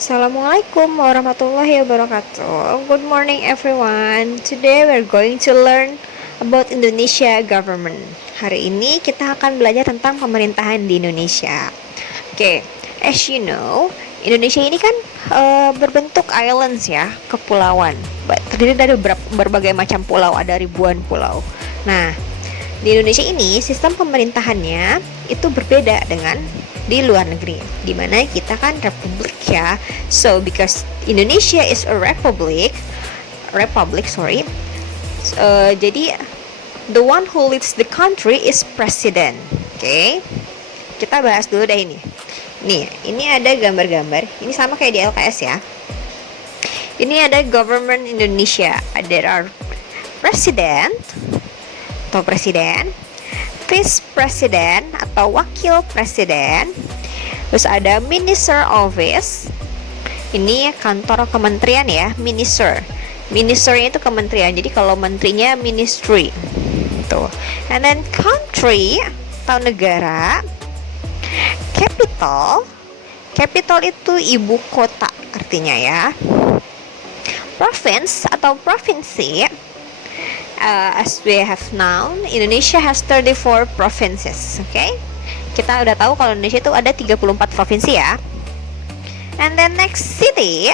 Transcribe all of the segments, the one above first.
Assalamualaikum warahmatullahi wabarakatuh. Good morning everyone. Today we're going to learn about Indonesia government. Hari ini kita akan belajar tentang pemerintahan di Indonesia. Oke, as you know, Indonesia ini kan berbentuk islands ya, kepulauan. Terdiri dari berbagai macam pulau, ada ribuan pulau. Nah, di Indonesia ini sistem pemerintahannya itu berbeda dengan di luar negeri, dimana kita kan republik ya. So because Indonesia is a republic, jadi the one who leads the country is president. Oke, kita bahas dulu deh ini. Nih, ini ada gambar-gambar. Ini sama kayak di LKS ya. Ini ada government Indonesia. There are president atau presiden, vice president atau wakil presiden, terus ada minister office. Ini kantor kementerian ya, minister. Ministernya itu kementerian. Jadi kalau menterinya ministry. Tuh. And then country atau negara. Capital. Capital itu ibu kota artinya ya. Province atau provinsi. As we have known, Indonesia has 34 provinces. Okay? Kita udah tahu kalau Indonesia itu ada 34 provinsi ya. And then next city.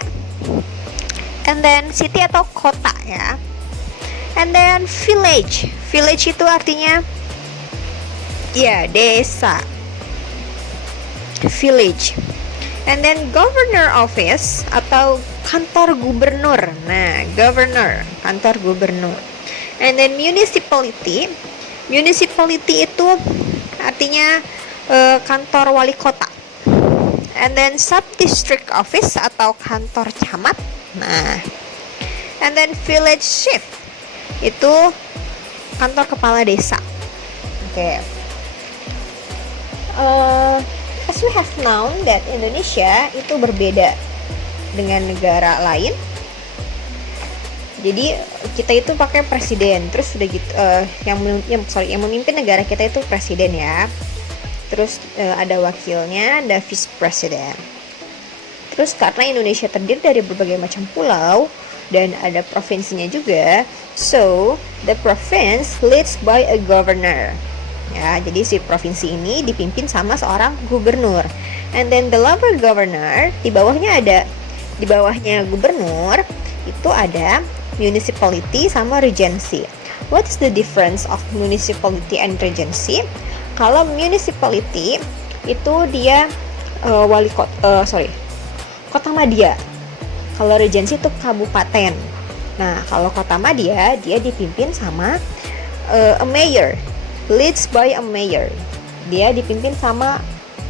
And then city atau kota ya. And then village. Village itu artinya ya desa. Village. And then governor office atau kantor gubernur. Nah, governor, kantor gubernur. And then municipality. Municipality itu artinya kantor wali kota. And then sub-district office atau kantor camat. Nah. And then village chief. Itu kantor kepala desa. Oke. As we have known that Indonesia itu berbeda dengan negara lain. Jadi kita itu pakai presiden, terus udah gitu yang memimpin negara kita itu presiden ya. Terus ada wakilnya, ada vice president. Terus karena Indonesia terdiri dari berbagai macam pulau dan ada provinsinya juga, so the province leads by a governor. Ya, jadi si provinsi ini dipimpin sama seorang gubernur. And then the lower governor, di bawahnya gubernur itu ada municipality sama regency. What is the difference of municipality and regency? Kalau municipality itu dia kota madya. Kalau regency itu kabupaten. Nah, kalau kota madya dia dipimpin sama a mayor, leads by a mayor. Dia dipimpin sama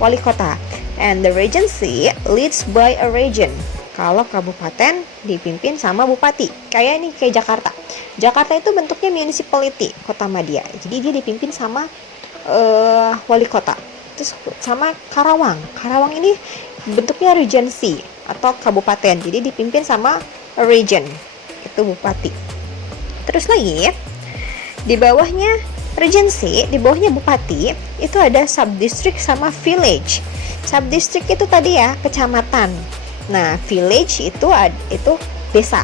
wali kota. And the regency leads by a region. Kalau kabupaten dipimpin sama bupati. Kayak Jakarta. Jakarta itu bentuknya municipality, kota madya. Jadi dia dipimpin sama wali kota. Terus sama Karawang. Karawang ini bentuknya regency atau kabupaten. Jadi dipimpin sama a region. Itu bupati. Terus lagi di bawahnya regency, di bawahnya bupati, itu ada subdistrict sama village. Subdistrict itu tadi ya, kecamatan. Nah, village itu desa.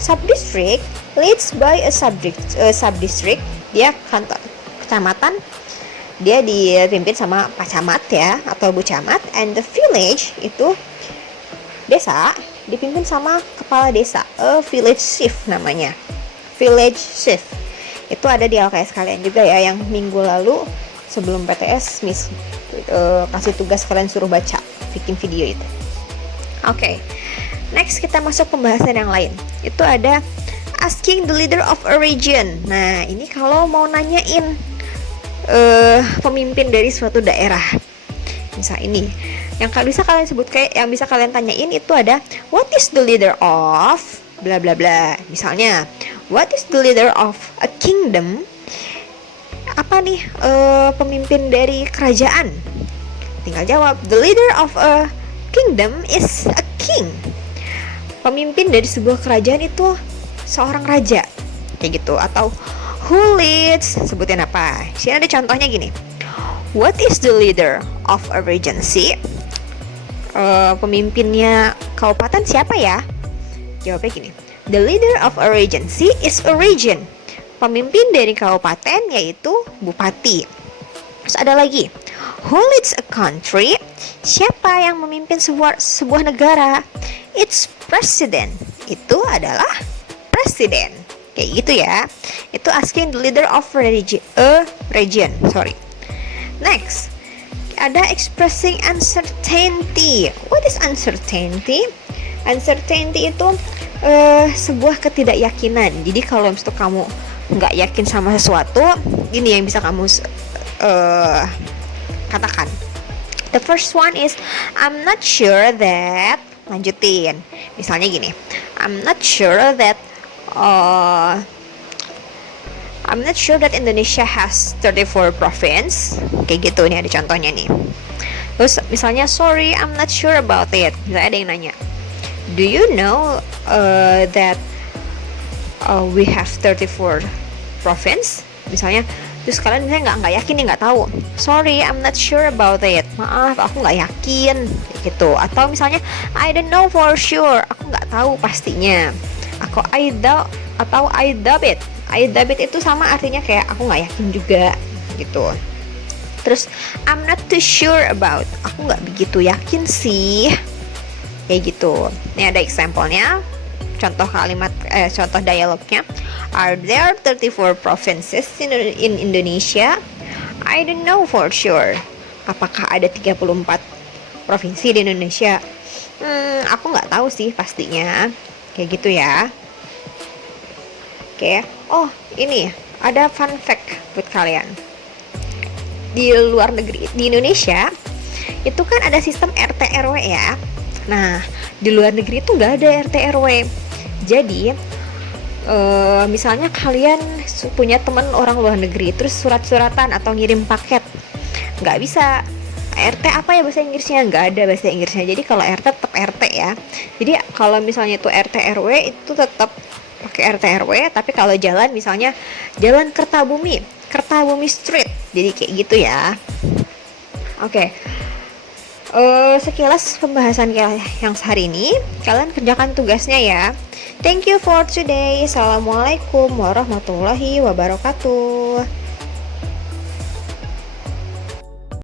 Subdistrict leads by a subdistrict, dia kantor kecamatan, dia dipimpin sama pak camat ya atau bu camat. And the village itu desa, dipimpin sama kepala desa, a village chief namanya. Village chief. Itu ada di LKS kalian juga ya, yang minggu lalu sebelum PTS kasih tugas kalian suruh baca, bikin video itu. Oke, next kita masuk pembahasan yang lain. Itu ada asking the leader of a region. Nah, ini kalau mau nanyain pemimpin dari suatu daerah. Misal ini, yang bisa kalian sebut yang bisa kalian tanyain itu ada what is the leader of bla bla bla. Misalnya, what is the leader of a kingdom? Apa nih pemimpin dari kerajaan? Tinggal jawab, the leader of a kingdom is a king. Pemimpin dari sebuah kerajaan itu seorang raja, kayak gitu. Atau who leads, sebutin apa. Sini ada contohnya gini. What is the leader of a regency? Pemimpinnya kabupaten siapa ya? Jawabnya gini, the leader of a regency is a region. Pemimpin dari kabupaten yaitu bupati. Terus ada lagi, who leads a country? Siapa yang memimpin sebuah negara? It's president. Itu adalah presiden. Kayak gitu ya. Itu asking the leader of a region. Next, ada expressing uncertainty. What is uncertainty? Uncertainty itu sebuah ketidakyakinan. Jadi kalau misalnya kamu nggak yakin sama sesuatu, ini yang bisa kamu katakan. The first one is I'm not sure that. Lanjutin. Misalnya gini, I'm not sure that Indonesia has 34 province. Kayak gitu, nih ada contohnya nih. Terus misalnya, sorry, I'm not sure about it. Misalnya ada yang nanya, do you know that we have 34 province? Misalnya, terus kalian misalnya nggak yakin nih, nggak tahu. Sorry, I'm not sure about it. Maaf, aku nggak yakin. Kayak gitu. Atau misalnya, I don't know for sure. Aku nggak tahu pastinya. I doubt it. I doubt it itu sama artinya kayak aku nggak yakin juga gitu. Terus I'm not too sure about. Aku nggak begitu yakin sih. Kayak gitu. Ini ada example-nya. Contoh dialognya. Are there 34 provinces in Indonesia? I don't know for sure. Apakah ada 34 provinsi di Indonesia? Aku nggak tahu sih pastinya. Kayak gitu ya. Oke. Oh, ini ada fun fact buat kalian. Di luar negeri, di Indonesia itu kan ada sistem RT RW ya. Nah, di luar negeri itu nggak ada RT RW. Jadi misalnya kalian punya teman orang luar negeri, terus surat-suratan atau ngirim paket, nggak bisa. RT apa ya bahasa Inggrisnya? Nggak ada bahasa Inggrisnya. Jadi kalau RT tetap RT ya. Jadi kalau misalnya itu RT RW itu tetap pakai RT RW, tapi kalau jalan misalnya Jalan Kertabumi Street. Jadi kayak gitu ya. Oke. Sekilas pembahasan yang hari ini. Kalian kerjakan tugasnya ya. Thank you for today. Assalamualaikum warahmatullahi wabarakatuh.